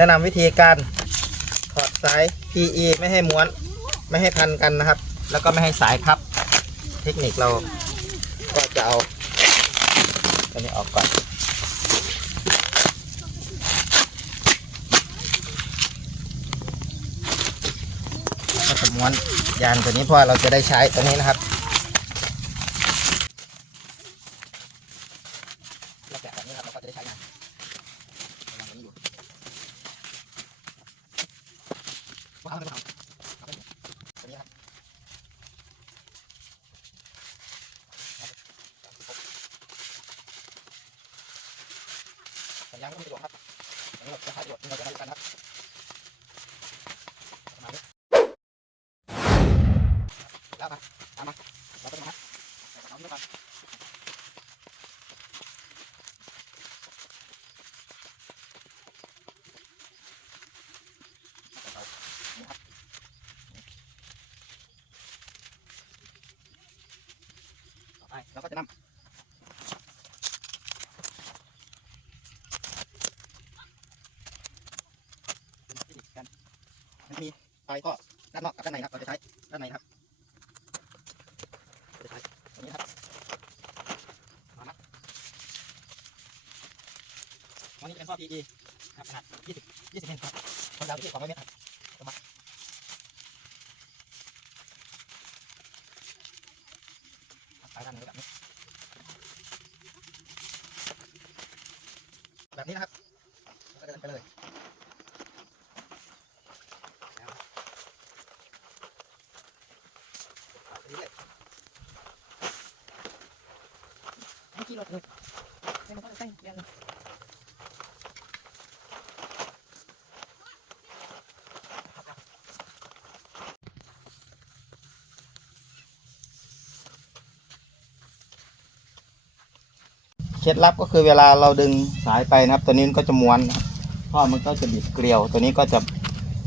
แนะนำวิธีการถอดสาย PE ไม่ให้ม้วน ไม่ให้พันกันนะครับ แล้วก็ไม่ให้สายพับ เทคนิคเราก็จะเอาตัวนี้ออกก่อนก็จะม้วนยานตัวนี้เพราะเราจะได้ใช้ตัวนี้นะครับเราแกะแบบนี้ครับเราก็จะได้ใช้งานวางตัวนี้อยู่ ว้าวไม่เอาเอาไปตัวนี้ครับสัญญาณก็ไม่สะดวกครับอันนี้เราจะใช้ประโยชน์ที่เราจะได้กันครับประมาณนี้แล้วมาตามมาแล้วก็มาเอาเนื้อก่อนต่อไป เราก็จะนำกันมันจะมีไฟก็ด้านนอกกับด้านในครับ เราจะใช้ด้านในครับจะใช้ตัวนี้ครับมามัดวันนี้จะเป็นข้อ PE ครับขนาด20 20เซนครับความยาวที่200เมตรครับประมาณไปด้านนี้ แบบนี้นะครับแล้วก็เดินไปเลยไปเรื่อยให้กี่รถเลยไม่ต้องใส่เดี๋ยวเลย เคล็ดลับก็คือเวลาเราดึงสายไปนะครับ ตัวนี้มันก็จะม้วนนะครับท่อมันก็จะบิดเกลียว ตัวนี้ก็จะ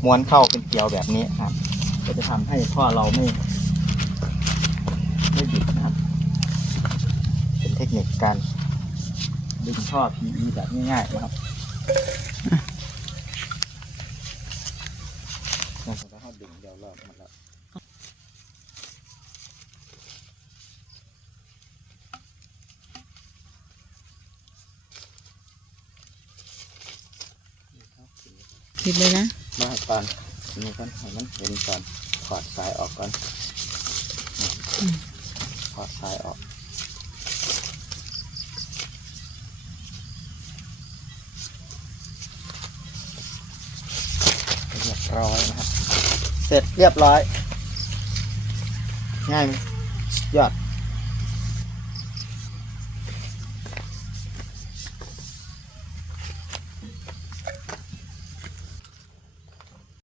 ม้วนเข้าเป็นเกลียวแบบนี้ครับ ก็จะทำให้ท่อเราไม่ไม่บิดนะครับ เป็นเทคนิคการดึงท่อ PE แบบง่ายๆนะครับน่าจะให้ดึงเดียวรอบหมดแล้ว ผิดเลยนะ มาก่อนนี่ก่อนให้มันเห็นก่อนถอดสายออกก่อนถอดสายออกเรียบร้อยนะครับ เสร็จเรียบร้อย ง่ายไหมยอด